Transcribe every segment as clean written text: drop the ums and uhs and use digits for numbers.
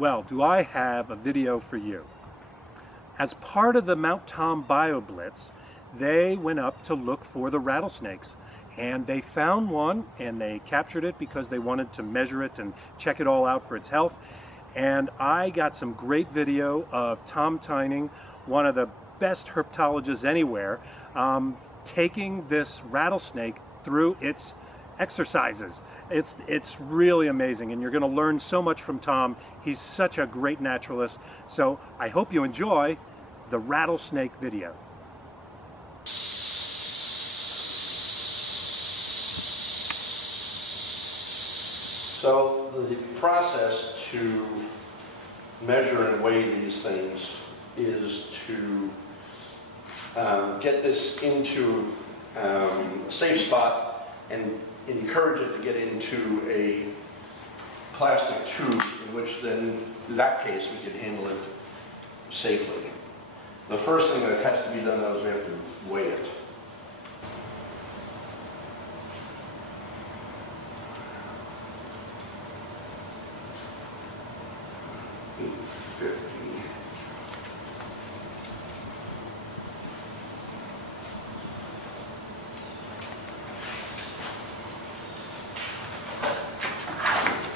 Well, do I have a video for you. As part of the Mount Tom Bio Blitz, they went up to look for the rattlesnakes, and they found one and they captured it because they wanted to measure it and check it all out for its health. And I got some great video of Tom Tyning, one of the best herpetologists anywhere, taking this rattlesnake through its exercises. It's really amazing, and you're going to learn so much from Tom. He's such a great naturalist. So I hope you enjoy the rattlesnake video. So the process to measure and weigh these things is to get this into a safe spot and encourage it to get into a plastic tube, in which then, in that case, we can handle it safely. The first thing that has to be done, though, is we have to weigh it.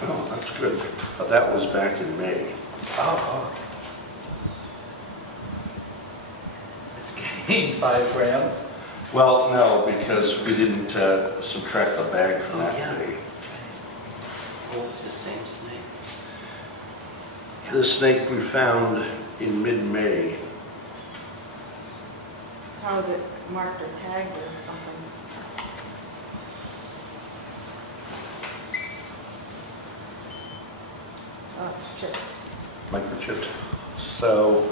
Oh, that's good. But that was back in May. Oh. It's gained 5 grams. Well, no, because we didn't subtract the bag from that day. What was the same snake? The snake we found in mid-May. How is it marked or tagged or something? Oh, it's chipped. Microchipped. So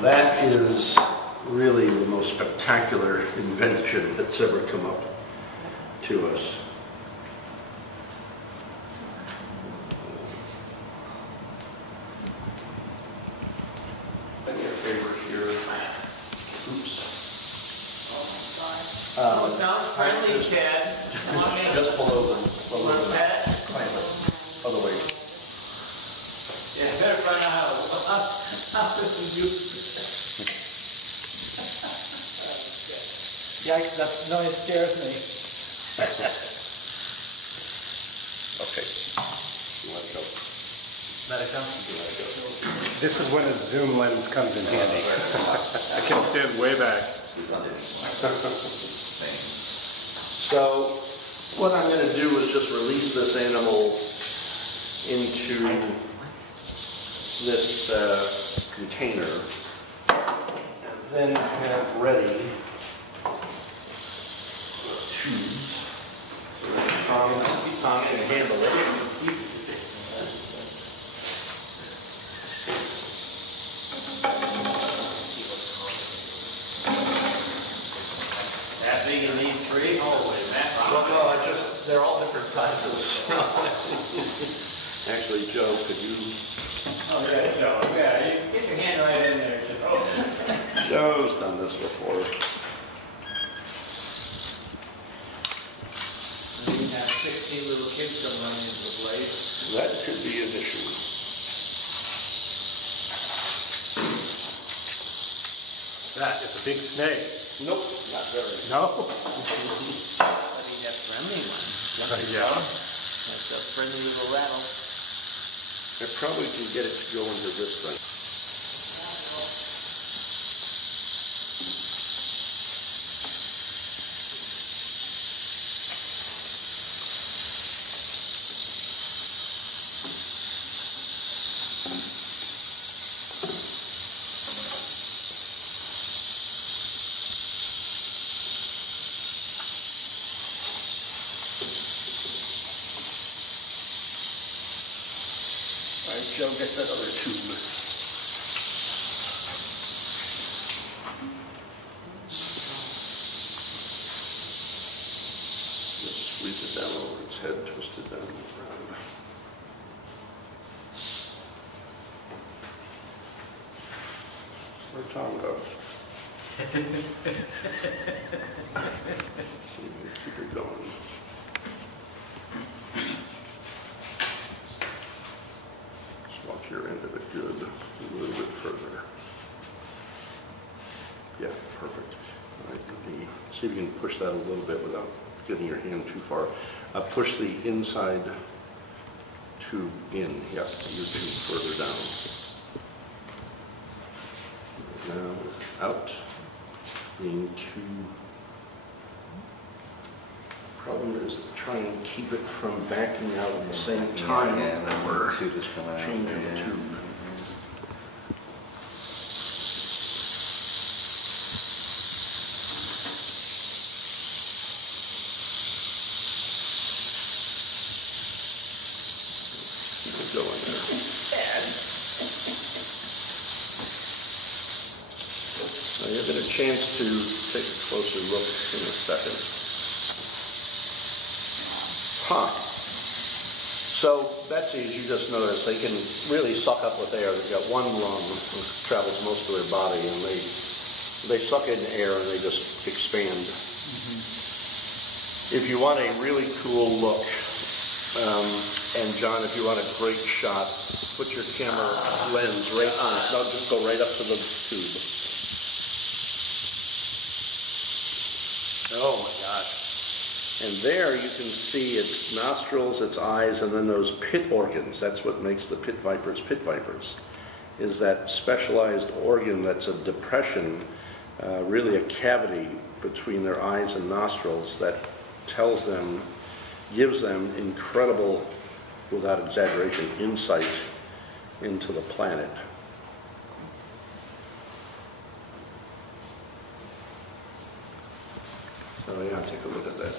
that is really the most spectacular invention that's ever come up to us. Your favorite here. Oops. Oh, sounds friendly, Chad. Come on in. Just below them. Want to pet? Other way. Yeah, better find out how this is used. Yikes, that noise scares me. Okay. You let it go. Let it go. You let it go. This is when a zoom lens comes in handy. I can stand way back. So what I'm going to do is just release this animal into this container, and then have ready tubes so that Tom can handle it. That big in these 3? Holy man. Well, no, they're all different sizes. Actually, Joe, could you? Oh, yeah, Joe. Yeah, you get your hand right in there, Joe. Joe's done this before. You have 16 little kids come running into the blade. That could be an issue. That is a big snake. Nope, not very. No? But he got friendly ones. Yeah. That's a friendly little rattle. I probably can get it to go into this thing. All right, Joe, get that other tube. Just squeeze it down over its head, twist it down and around. Where'd Tom go? Keep it going. Just watch your end of it. Good. A little bit further. Yeah, perfect. All right, let me see if you can push that a little bit without getting your hand too far. Push the inside tube in. Yeah, your tube further down. Now without being too... Problem is to try and keep it from backing out at the same time that we're changing the tube. Go in there. Now you'll get a chance to take a closer look in a second. Huh. So, Betsy, as you just noticed, they can really suck up with air. They've got one lung that travels most of their body, and they suck in air and they just expand. Mm-hmm. If you want a really cool look, and John, if you want a great shot, put your camera lens right on it. No, just go right up to the tube. Oh my gosh. And there you can see its nostrils, its eyes, and then those pit organs. That's what makes the pit vipers, is that specialized organ that's a depression, really a cavity between their eyes and nostrils that tells them, gives them incredible, without exaggeration, insight into the planet. So yeah, take a look at that.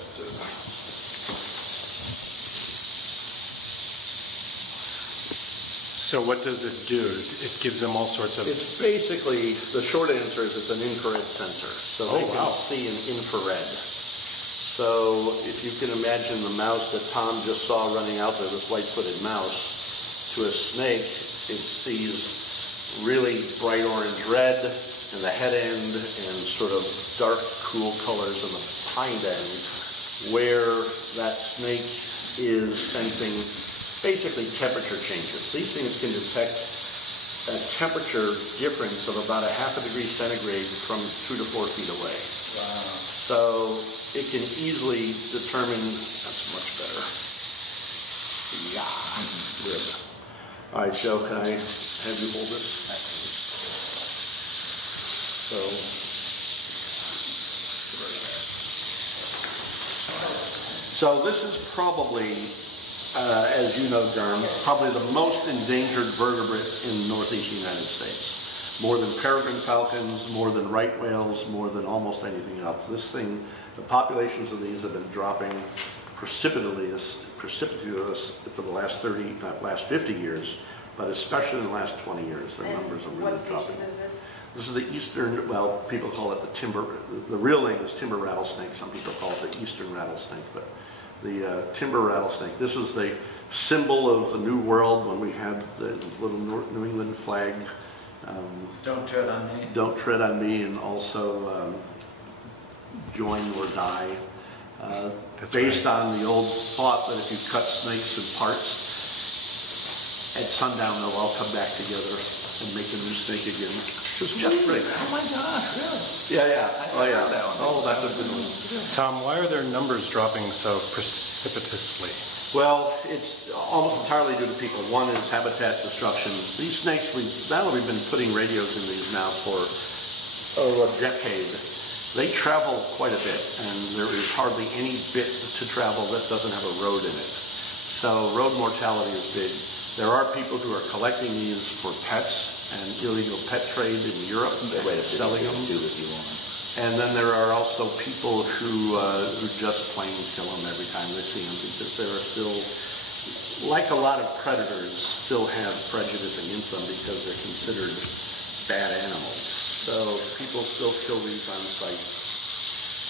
So what does it do? It gives them all sorts of... It's basically, the short answer is it's an infrared sensor. So they can see in infrared. So if you can imagine the mouse that Tom just saw running out there, this white-footed mouse, to a snake, it sees really bright orange red in the head end and sort of dark, cool colors in the hind end, where that snake is sensing basically temperature changes. These things can detect a temperature difference of about 0.5 degree centigrade from 2 to 4 feet away. Wow. So it can easily determine, that's much better. Yeah, good. All right, Joe, can I have you hold this? So this is probably, as you know, Derm, probably the most endangered vertebrate in the northeast United States. More than peregrine falcons, more than right whales, more than almost anything else. This thing, the populations of these have been dropping precipitously for the last 50 years, but especially in the last 20 years, their numbers are really dropping. What species is this? This is the eastern, well, people call it the real name is Timber Rattlesnake. Some people call it the eastern rattlesnake, but the Timber Rattlesnake. This is the symbol of the New World when we had the little New England flag. Don't tread on me. Don't tread on me, and also join or die. Based on the old thought that if you cut snakes in parts, at sundown they'll all come back together and make a new snake again. Which is just right. Oh my gosh, really? Yeah, yeah. Oh, yeah. That one. Oh, that's a good one. Tom, why are their numbers dropping so precipitously? Well, it's almost entirely due to people. One is habitat destruction. These snakes, we've been putting radios in these now for a decade. They travel quite a bit, and there is hardly any bit to travel that doesn't have a road in it. So road mortality is big. There are people who are collecting these for pets and illegal pet trade in Europe, selling them. And then there are also people who just plain kill them every time they see them, because there are still, like a lot of predators, still have prejudice against them because they're considered bad animals. So people still kill these on sight.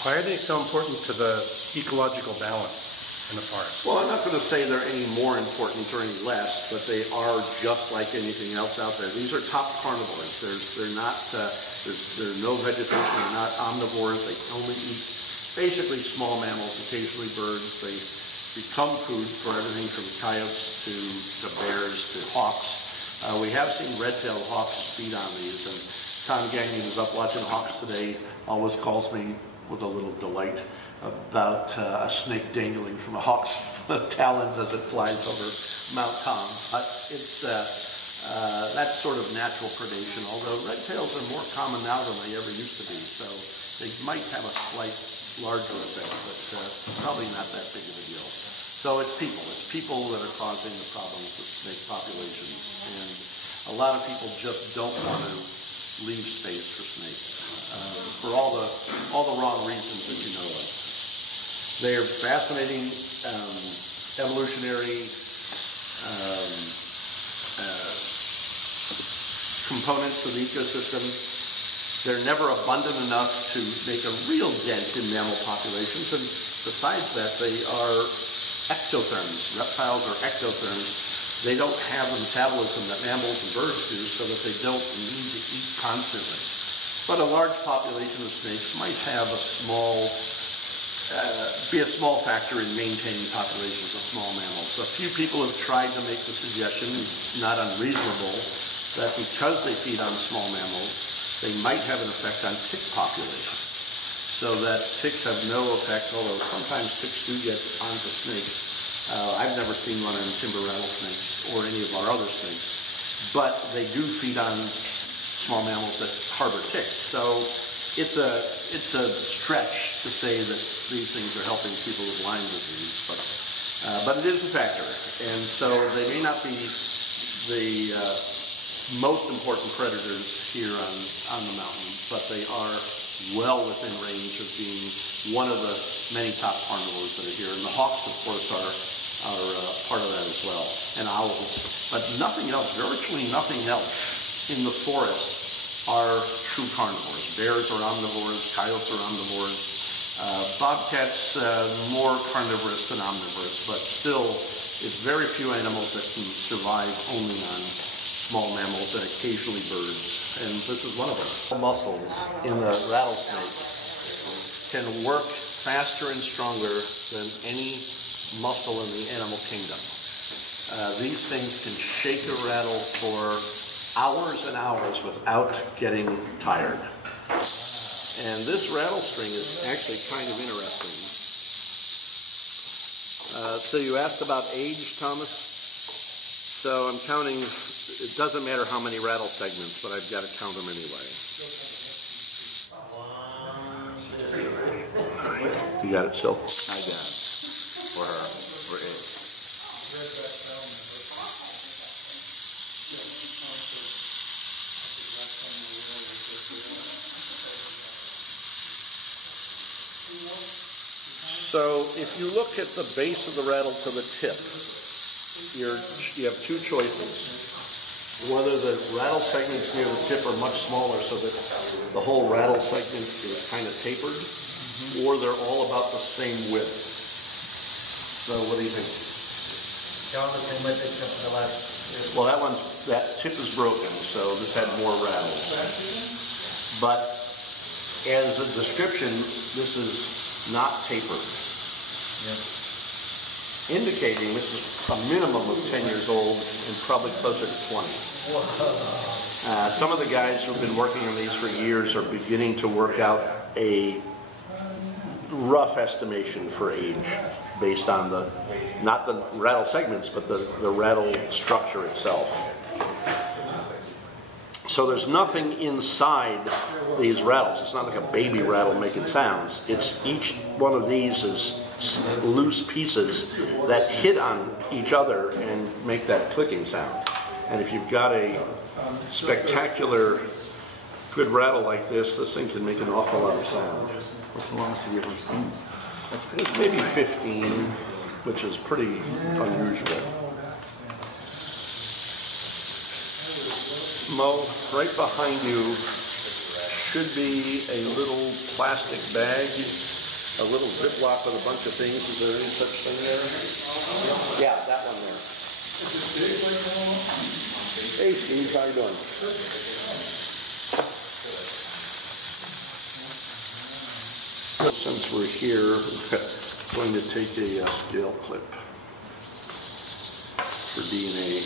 Why are they so important to the ecological balance in the forest? Well, I'm not going to say they're any more important or any less, but they are just like anything else out there. These are top carnivores. They're not. There's no vegetation. They're not omnivores. They only eat basically small mammals, occasionally birds. They become food for everything from coyotes to bears to hawks. We have seen red-tailed hawks feed on these, and Tom Gagnon is up watching hawks today, always calls me with a little delight about a snake dangling from a hawk's talons as it flies over Mount Tom. But it's that sort of natural predation, although red-tails are more common now than they ever used to be, so they might have a slight larger effect, but probably not that big of a deal. So it's people that are causing the problems with snake populations, and a lot of people just don't want to leave space for snakes for all the wrong reasons that you know of. They are fascinating evolutionary components of the ecosystem. They're never abundant enough to make a real dent in mammal populations, and besides that, they are ectotherms. Reptiles are ectotherms. They don't have the metabolism that mammals and birds do, so that they don't need to eat constantly. But a large population of snakes might have be a small factor in maintaining populations of small mammals. A few people have tried to make the suggestion, not unreasonable, that because they feed on small mammals, they might have an effect on tick populations. So that ticks have no effect, although sometimes ticks do get onto snakes. I've never seen one on timber rattlesnakes or any of our other snakes, but they do feed on small mammals that harbor ticks. So it's a stretch to say that these things are helping people with Lyme disease, but it is a factor. And so they may not be the most important predators here on the mountain, but they are well within range of being one of the many top carnivores that are here. And the hawks, of course, are part of that as well, and owls. But nothing else, virtually nothing else in the forest are true carnivores. Bears are omnivores, coyotes are omnivores. Bobcats, more carnivorous than omnivorous, but still it's very few animals that can survive only on small mammals and occasionally birds, and this is one of them. Muscles in the rattlesnake can work faster and stronger than any muscle in the animal kingdom. These things can shake a rattle for hours and hours without getting tired. And this rattle string is actually kind of interesting. So you asked about age, Thomas? So I'm counting, it doesn't matter how many rattle segments, but I've got to count them anyway. You got it still? I got it. For her. For it. So if you look at the base of the rattle to the tip, you have two choices. Whether the rattle segments near the tip are much smaller so that the whole rattle segment is kind of tapered, or they're all about the same width. So what do you think? They're all the same width except for the last. Well, that tip is broken, so this had more rattles. But as a description, this is not tapered. Indicating this is a minimum of 10 years old and probably closer to 20. Some of the guys who have been working on these for years are beginning to work out a rough estimation for age based on not the rattle segments, but the rattle structure itself. So there's nothing inside these rattles. It's not like a baby rattle making sounds. It's each one of these is loose pieces that hit on each other and make that clicking sound. And if you've got a spectacular good rattle like this thing can make an awful lot of sound. What's the longest have you ever seen? That's good. Maybe 15, which is pretty unusual. Mo, right behind you should be a little plastic bag, a little Ziploc with a bunch of things. Is there any such thing there? Yeah, that one there. Hey Steve, how you doing? Since we're here, I'm going to take a scale clip for DNA.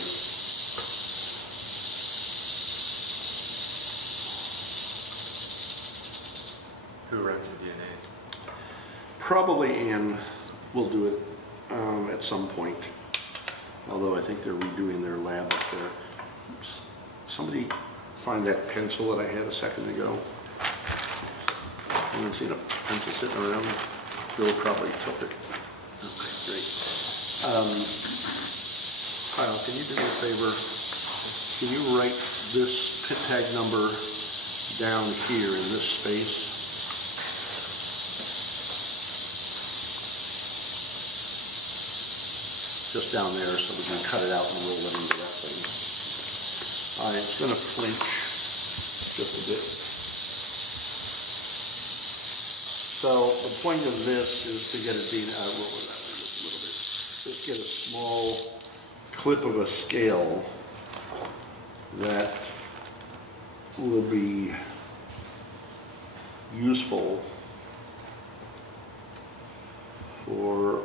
Who runs the DNA? Probably Ann will do it at some point. Although I think they're redoing their lab up there. Somebody find that pencil that I had a second ago. I haven't seen a pencil sitting around. Bill probably took it. Okay, great. Kyle, can you do me a favor? Can you write this pit tag number down here in this space? Just down there so we can cut it out and roll it in directly. All right, it's going to flinch just a bit. So the point of this is to get it being out, roll it out just a little bit. Just get a small clip of a scale that will be useful for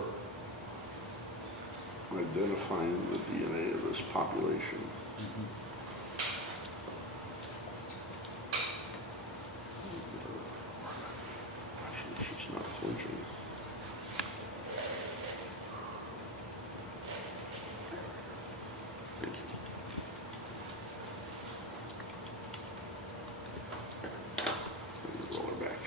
identifying the DNA of this population. She's not flinching. Thank you. Roll her back.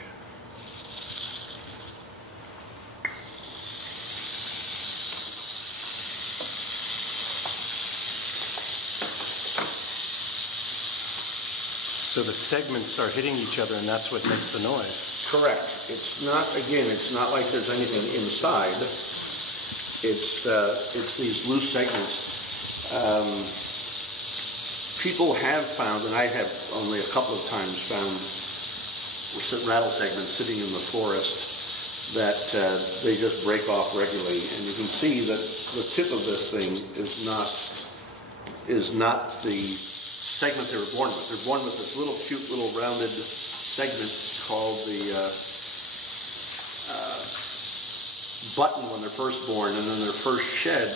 So the segments are hitting each other, and that's what makes the noise. Correct. It's not, again, it's not like there's anything inside. It's these loose segments. People have found, and I have only a couple of times found rattle segments sitting in the forest that they just break off regularly, and you can see that the tip of this thing is not the segment they were born with. They're born with this little cute little rounded segment called the button when they're first born, and then their first shed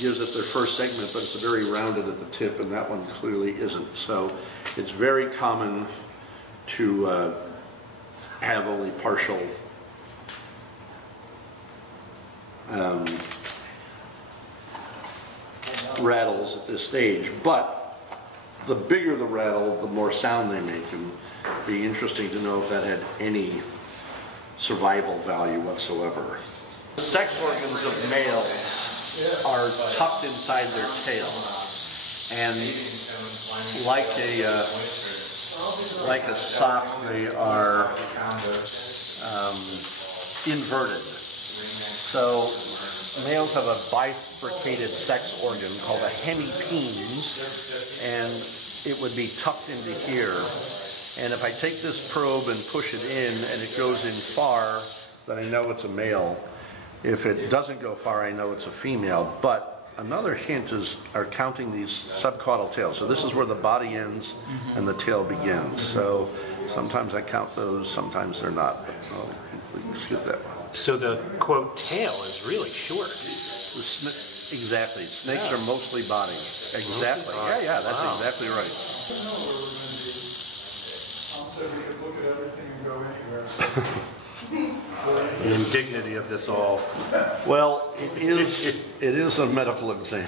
gives it their first segment, but it's very rounded at the tip, and that one clearly isn't. So it's very common to have only partial rattles at this stage, but the bigger the rattle, the more sound they make, and it'd be interesting to know if that had any survival value whatsoever. The sex organs of males are tucked inside their tail, and like a sock, they are inverted. So males have a bifurcated sex organ called a hemipene, and it would be tucked into here. And if I take this probe and push it in and it goes in far, then I know it's a male. If it doesn't go far, I know it's a female. But another hint is counting these subcaudal tails. So this is where the body ends and the tail begins. So sometimes I count those, sometimes they're not. But we can skip that one. So the, quote, tail is really short. Exactly. Snakes are mostly body. Exactly. Yeah, that's exactly right. So we could look at everything and go anywhere. The indignity of this all. Well, it is a medical exam. Are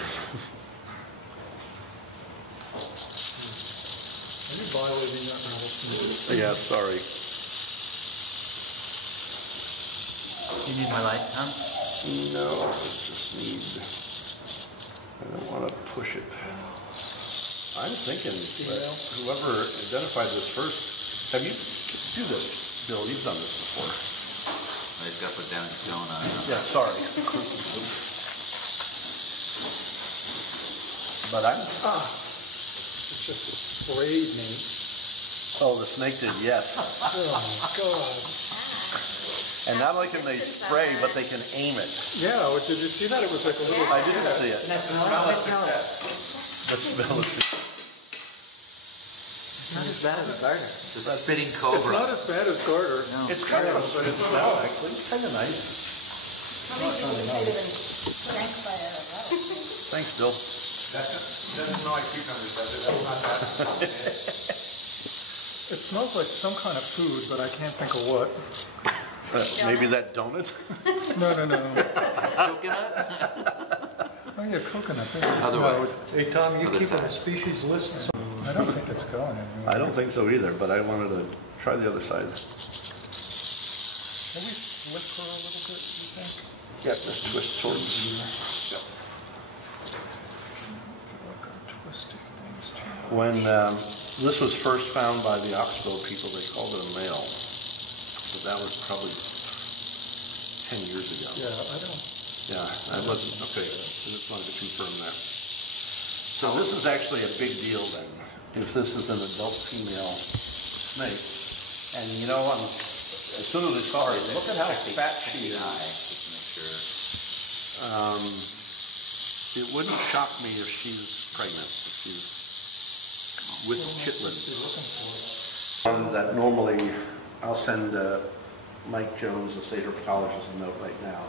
you violating that rattlesnake? Yeah, sorry. You need my light, Tom? No, I just need, I don't want to push it. I'm thinking that whoever identified this first, have you, do this, Bill, you've done this before. I just got to put down a stone on it. Yeah, sorry. But I'm, It's just sprayed me. oh, the snake did, yes. Oh my God. And not only can they spray, but they can aim it. Yeah, did you see that? It was like a little. I didn't see it. The smell is Not as bad as a garter. It's a spitting It's cobra. not as bad as garter. No. It's kind of a good smell, actually. It's kind of nice. Thanks, Bill. Doesn't know like cucumbers, does it? That's not that. It's smells like some kind of food, but I can't think of what. Maybe that donut? No. Coconut? Oh yeah, coconut. That's Other no, way. hey Tom, you Other keep side. a species list. So I don't think it's going anywhere. I don't think so either, but I wanted to try the other side. Can we flip her a little bit, you think? Yeah, just twist towards. Twisting things too. When this was first found by the Oxbow people, they called it a male. But that was probably 10 years ago. Yeah, I don't. Yeah, I wasn't, okay, I just wanted to confirm that. So this is actually a big deal then, if this is an adult female snake. And you know, as soon as I saw her, look at how fat she is. It wouldn't shock me if she's pregnant, if she's with chitlins. One that normally, I'll send Mike Jones, the state herpetologist, a note right now.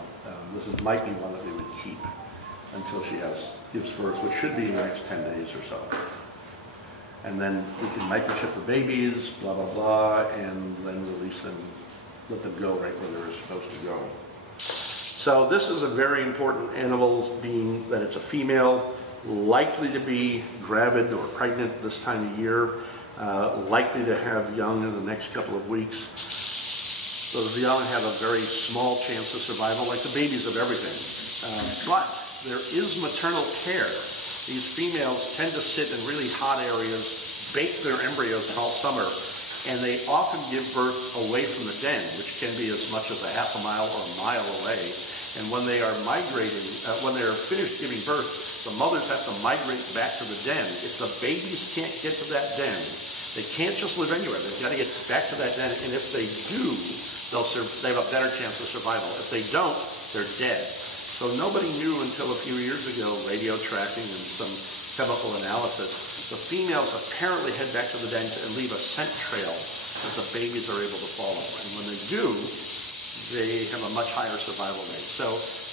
Might be one that we would keep until she gives birth, which should be in the next 10 days or so. And then we can microchip the babies, blah, blah, blah, and then release them, let them go right where they're supposed to go. So this is a very important animal, being that it's a female, likely to be gravid or pregnant this time of year, likely to have young in the next couple of weeks. So the young have a very small chance of survival, like the babies of everything. But there is maternal care. These females tend to sit in really hot areas, bake their embryos all summer, and they often give birth away from the den, which can be as much as a half a mile or a mile away. And when they are migrating, when they're finished giving birth, the mothers have to migrate back to the den. If the babies can't get to that den, they can't just live anywhere. They've got to get back to that den, and if they do, they have a better chance of survival. If they don't, they're dead. So nobody knew until a few years ago, radio tracking and some chemical analysis, the females apparently head back to the den and leave a scent trail that the babies are able to follow. And when they do, they have a much higher survival rate. So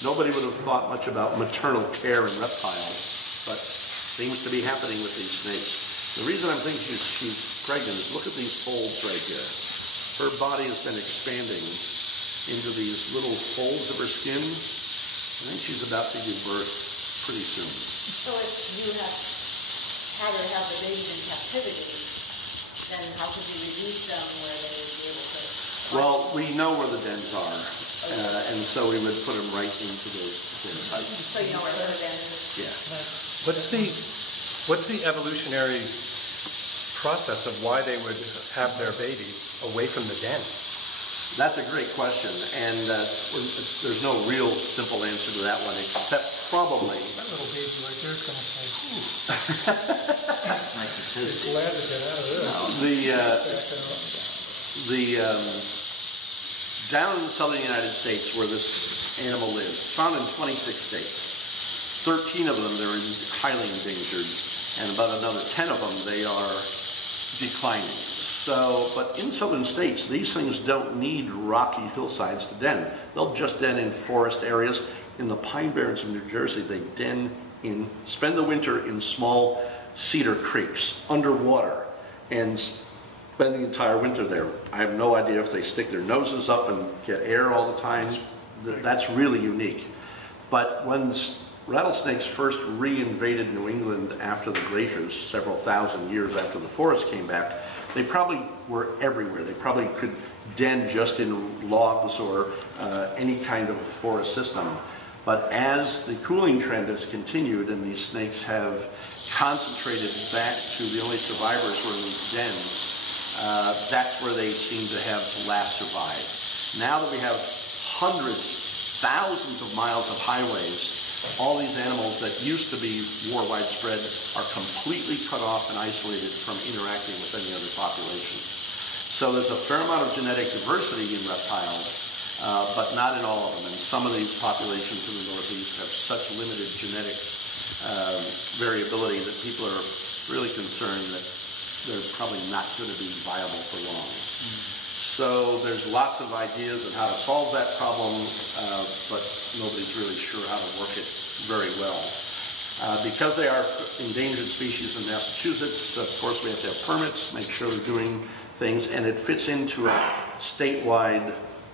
nobody would have thought much about maternal care in reptiles, but seems to be happening with these snakes. The reason I'm thinking she's pregnant is look at these folds right here. Her body has been expanding into these little folds of her skin. I think she's about to give birth pretty soon. So if you had her have the babies in captivity, then how could you release them where they would be able to? Well, we know where the dens are, and so we would put them right into those den sites. So you know where the den is? Yeah. What's the evolutionary process of why they would have their babies away from the den? That's a great question, and there's no real simple answer to that one, except probably. That little baby right there is going to say, ooh. It's glad to get out of this. Down in the southern United States where this animal lives, it's found in 26 states. 13 of them they're highly endangered, and about another 10 of them they are declining. So, but in southern states, these things don't need rocky hillsides to den. They'll just den in forest areas. In the Pine Barrens of New Jersey, they spend the winter in small cedar creeks, underwater, and spend the entire winter there. I have no idea if they stick their noses up and get air all the time. That's really unique. But when rattlesnakes first re-invaded New England after the glaciers, several thousand years after the forest came back, they probably were everywhere. They probably could den just in logs or any kind of forest system. But as the cooling trend has continued and these snakes have concentrated back to the only survivors were in these dens, that's where they seem to have last survived. Now that we have hundreds, thousands of miles of highways, all these animals that used to be more widespread are completely cut off and isolated from interacting with any other populations. So there's a fair amount of genetic diversity in reptiles, but not in all of them. And some of these populations in the Northeast have such limited genetic variability that people are really concerned that they're probably not going to be viable for long. So there's lots of ideas on how to solve that problem, but nobody's really sure how to work it very well. Because they are endangered species in Massachusetts, of course we have to have permits, make sure they're doing things, and it fits into a statewide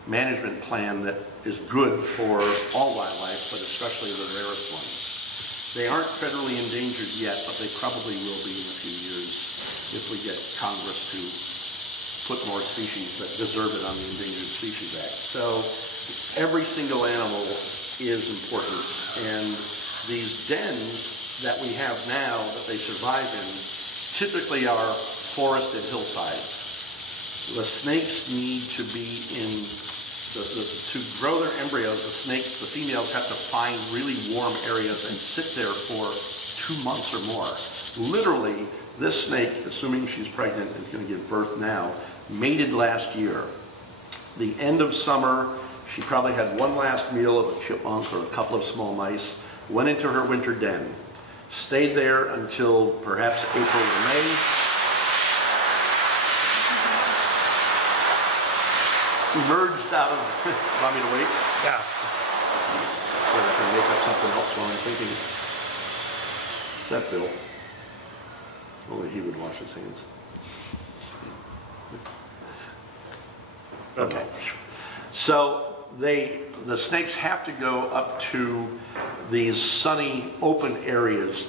management plan that is good for all wildlife, but especially the rarest ones. They aren't federally endangered yet, but they probably will be in a few years if we get Congress to put more species that deserve it on the Endangered Species Act. So every single animal is important, and these dens that we have now that they survive in typically are forested hillsides. The snakes need to be in, to grow their embryos, the females have to find really warm areas and sit there for 2 months or more. Literally, this snake, assuming she's pregnant and is going to give birth now, mated last year. The end of summer, she probably had one last meal of a chipmunk or a couple of small mice, went into her winter den, stayed there until perhaps April or May. Emerged out of, want me to wait? Yeah. So I can make up something else while I'm thinking. Is that Bill? Only he would wash his hands. Okay. So the snakes have to go up to these sunny, open areas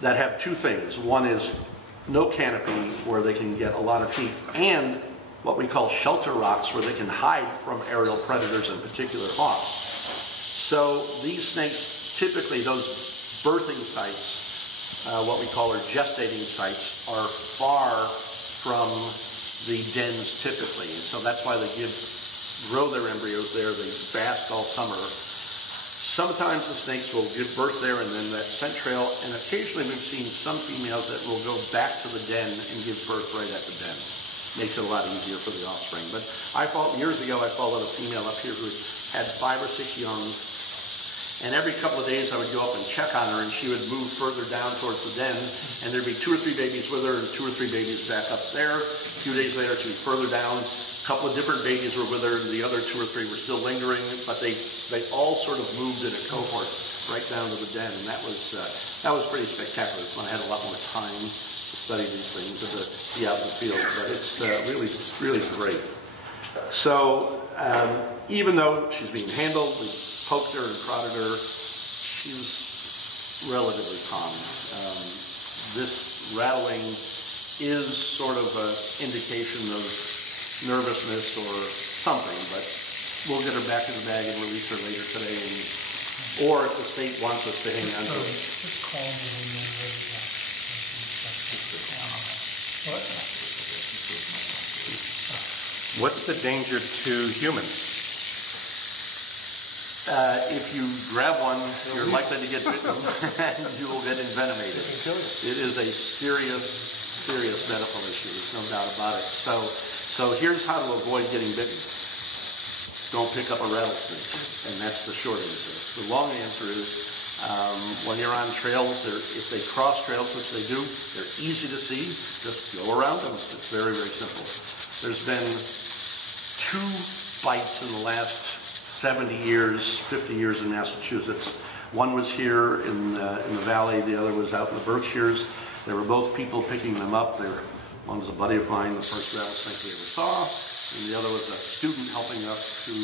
that have two things. One is no canopy where they can get a lot of heat, and what we call shelter rocks where they can hide from aerial predators, in particular hawks. So these snakes, typically those birthing sites, what we call our gestating sites, are far from the dens typically. And so that's why they grow their embryos there. They fast all summer. Sometimes the snakes will give birth there and then that scent trail, and occasionally we've seen some females that will go back to the den and give birth right at the den. Makes it a lot easier for the offspring. But years ago I followed a female up here who had 5 or 6 young, and every couple of days I would go up and check on her, and she would move further down towards the den, and there'd be 2 or 3 babies with her and 2 or 3 babies back up there. A few days later she'd be further down. A couple of different babies were with her, and the other 2 or 3 were still lingering, but they all sort of moved in a cohort right down to the den, and that was pretty spectacular. It's when I had a lot more time to study these things and to be out in the field, but it's really, really great. So even though she's being handled, we poked her and prodded her, she's relatively calm. This rattling is sort of an indication of nervousness or something, but we'll get her back in the bag and release her later today, or if the state wants us to hang on to her. Just call me when you're ready. What? What's the danger to humans? If you grab one, you're likely to get bitten and you will get envenomated. It is a serious, serious medical issue. There's no doubt about it. So here's how to avoid getting bitten. Don't pick up a rattlesnake, and that's the short answer. The long answer is when you're on trails, if they cross trails, which they do, they're easy to see. Just go around them. It's very, very simple. There's been 2 bites in the last 70 years, 50 years in Massachusetts. One was here in the valley, the other was out in the Berkshires. There were both people picking them up. One was a buddy of mine, the first rattlesnake we ever saw, and the other was a student helping us who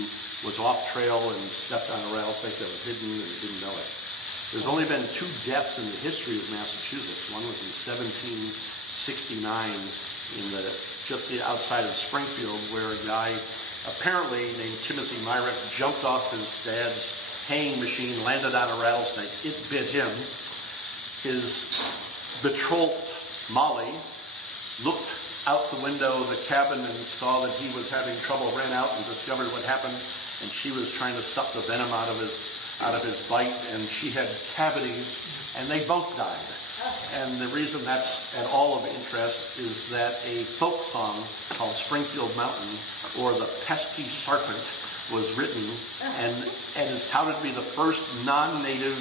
was off trail and stepped on a rattlesnake that was hidden and didn't know it. There's only been 2 deaths in the history of Massachusetts. One was in 1769 just outside of Springfield, where a guy apparently named Timothy Myrick jumped off his dad's haying machine, landed on a rattlesnake. It bit him. His betrothed, Molly, looked out the window of the cabin and saw that he was having trouble, ran out and discovered what happened, and she was trying to suck the venom out of his bite, and she had cavities, and they both died. And the reason that's at all of interest is that a folk song called Springfield Mountain, or The Pesky Serpent, was written and is touted to be the first non-native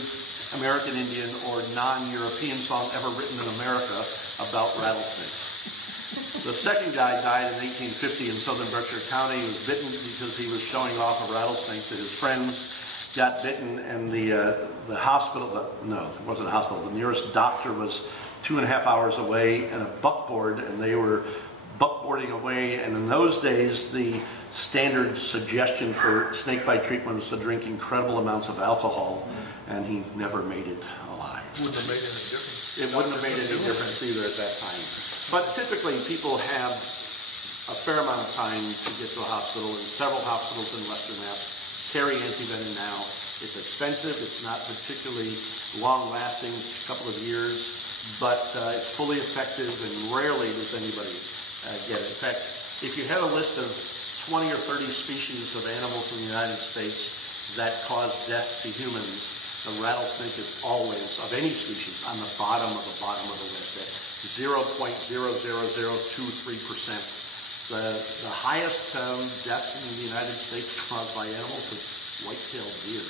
American Indian or non-European song ever written in America about rattlesnakes. The second guy died in 1850 in southern Berkshire County. He was bitten because he was showing off a rattlesnake to his friends. Got bitten, and the hospital, no, it wasn't a hospital, the nearest doctor was 2.5 hours away in a buckboard, and they were buckboarding away. And in those days, the standard suggestion for snake bite treatment was to drink incredible amounts of alcohol, and he never made it alive. Wouldn't have made any difference. It wouldn't have made any difference either at that time. But typically, people have a fair amount of time to get to a hospital, and several hospitals in Western Mass carry antivenom now. It's expensive, it's not particularly long-lasting, a couple of years, but it's fully effective, and rarely does anybody get it. In fact, if you had a list of 20 or 30 species of animals in the United States that cause death to humans, the rattlesnake is always, of any species, on the bottom of the list at 0.00023%. The highest death in the United States caused by animals is white-tailed deer,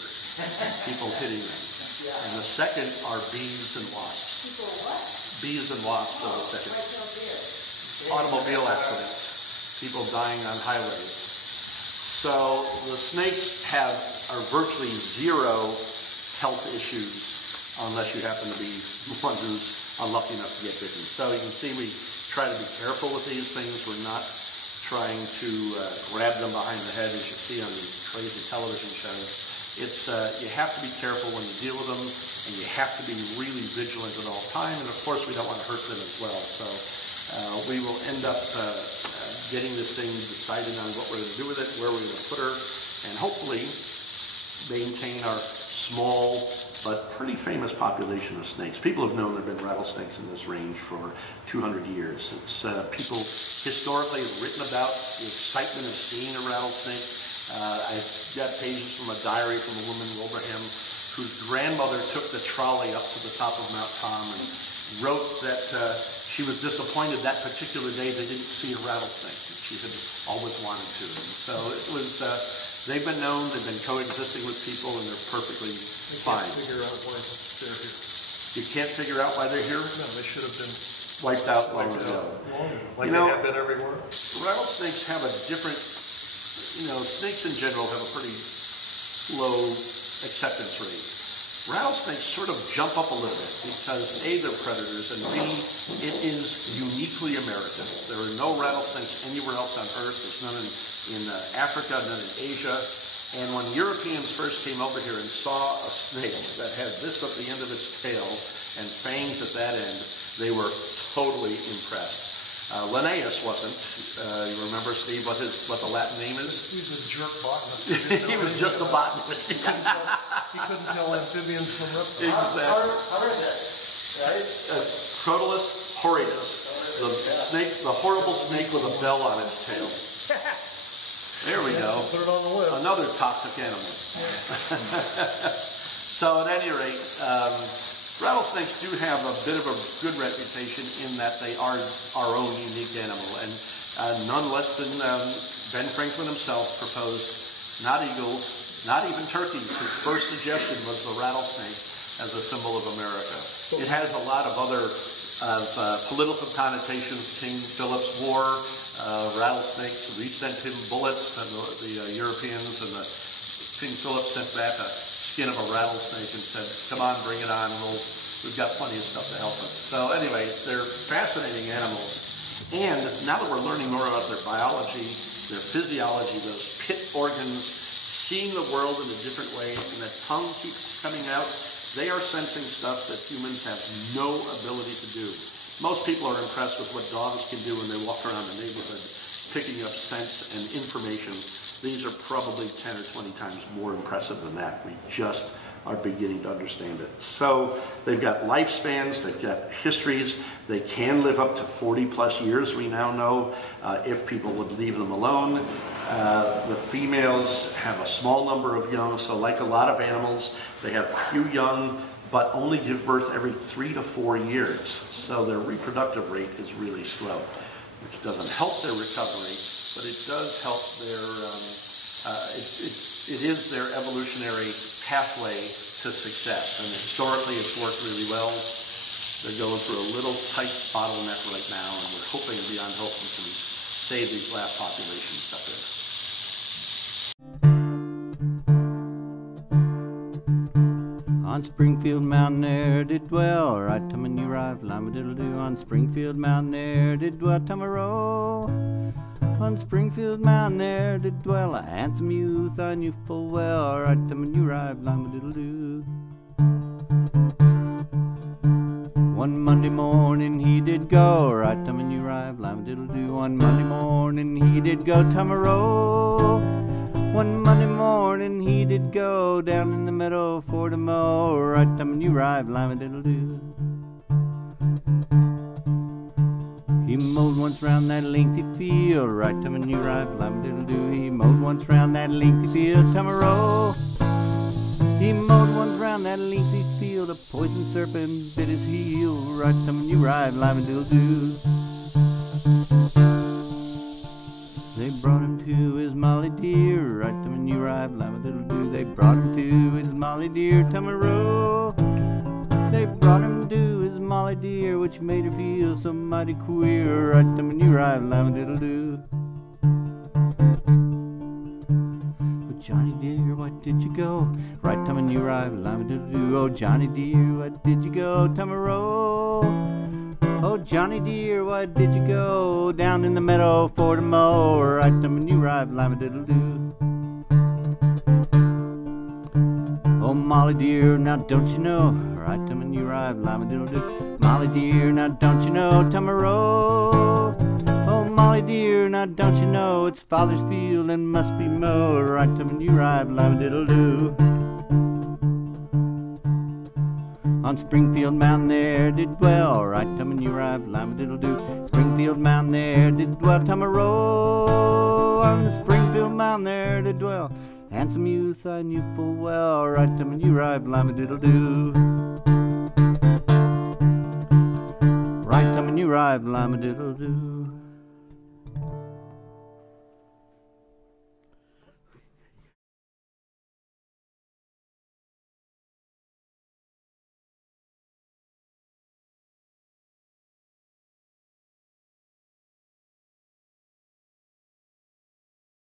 people hitting them. And the second are bees and wasps. People what? Bees and wasps are the second. White-tailed deer. Automobile accidents, people dying on highways. So the snakes are virtually zero health issues unless you happen to be one who's unlucky enough to get bitten. So you can see we try to be careful with these things. We're not trying to grab them behind the head as you see on these crazy television shows. It's you have to be careful when you deal with them, and you have to be really vigilant at all time. And of course, we don't want to hurt them as well. So we will end up getting this thing decided on what we're going to do with it, where we're going to put her, and hopefully maintain our small but pretty famous population of snakes. People have known there have been rattlesnakes in this range for 200 years. It's people historically have written about the excitement of seeing a rattlesnake. I've got pages from a diary from a woman in Wilbraham whose grandmother took the trolley up to the top of Mount Tom and wrote that she was disappointed that particular day they didn't see a rattlesnake. She had always wanted to. So it was, they've been known, they've been coexisting with people, and they're perfectly fine. Figure out why they're here. You can't figure out why they're here? No, they should have been Wiped out long wiped ago. out long ago, like You know, they have been everywhere. Rattlesnakes have a different, snakes in general have a pretty low acceptance rate. Rattlesnakes sort of jump up a little bit because A, they're predators, and B, it is uniquely American. There are no rattlesnakes anywhere else on Earth. There's none in Africa, none in Asia. And when Europeans first came over here and saw a snake that had this at the end of its tail and fangs at that end, they were totally impressed. Linnaeus wasn't. You remember, Steve, what the Latin name is? He's a jerk botanist. He was just a botanist. He couldn't tell amphibians from reptiles. Exactly. How is that? Right? Crotalus horridus, the snake, the horrible snake with a bell on its tail. There we go. Put it on the list. Another toxic animal. So at any rate, rattlesnakes do have a bit of a good reputation in that they are our own unique animal, and none less than Ben Franklin himself proposed not eagles, not even turkeys. His first suggestion was the rattlesnake as a symbol of America. It has a lot of other political connotations. King Philip's War, rattlesnakes, we sent him bullets, and the Europeans, and King Philip sent back a skin of a rattlesnake and said, come on, bring it on, we've got plenty of stuff to help us. So anyway, they're fascinating animals. And now that we're learning more about their biology, their physiology, those pit organs, seeing the world in a different way, and that tongue keeps coming out, they are sensing stuff that humans have no ability to do. Most people are impressed with what dogs can do when they walk around the neighborhood, picking up scents and information. These are probably 10 or 20 times more impressive than that. We just are beginning to understand it. So they've got lifespans, they've got histories, they can live up to 40 plus years, we now know, if people would leave them alone. The females have a small number of young, so like a lot of animals, they have few young, but only give birth every 3 to 4 years. So their reproductive rate is really slow, which doesn't help their recovery, but it does help their, it is their evolutionary pathway to success. And historically, it's worked really well. They're going through a little tight bottleneck right now, and we're hoping beyond hope we can save these last populations up there. On Springfield Mountain there did dwell, right time when you arrived, lime-a-diddle-doo. On Springfield Mountain there did dwell Tamaro. On Springfield Mountain there did dwell a handsome youth, I knew full well, right time when you arrived, lime-a-diddle-doo. One Monday morning he did go, right time when you arrived, lime-a-diddle-doo. One Monday morning he did go Tamaro. One Monday morning he did go down in the meadow for to mow, right time when you arrived, lime-a-diddle-doo. He mowed once round that lengthy field, right time when you arrived, lime-a-diddle-doo. He mowed once round that lengthy field, Tamaro. He mowed once round that lengthy field, a poison serpent bit his heel, right time when you arrived, lime-a-diddle-doo. They brought him to his Molly dear, right time when you arrived, lime-a-diddle-doo. They brought him to his Molly dear, Tamaro. They brought him to his Molly dear, which made her feel so mighty queer, right time when you arrived, lime-a-diddle-doo. Oh, Johnny dear, why did you go? Right time when you arrived, lime-a-diddle-doo. Oh, Johnny dear, why did you go, Tamaro? Oh, Johnny dear, why did you go down in the meadow for to mow, right time when you arrived, lime-a-diddle-doo. Oh, Molly dear, now don't you know, right time when you arrived, lime-a-diddle-doo. Molly dear, now don't you know, Tamaro? Oh, Molly dear, now don't you know, it's father's field and must be mowed, right time when you arrived, lime-a-diddle-doo. On Springfield Mountain there did dwell, right time when you arrived, lime-a-diddle-doo. Springfield Mountain there did dwell Tamaro. On the Springfield Mountain there did dwell handsome youth, I knew full well, right time when you arrived, lime-a-diddle-doo. Right time when you arrived, lime-a-diddle-doo.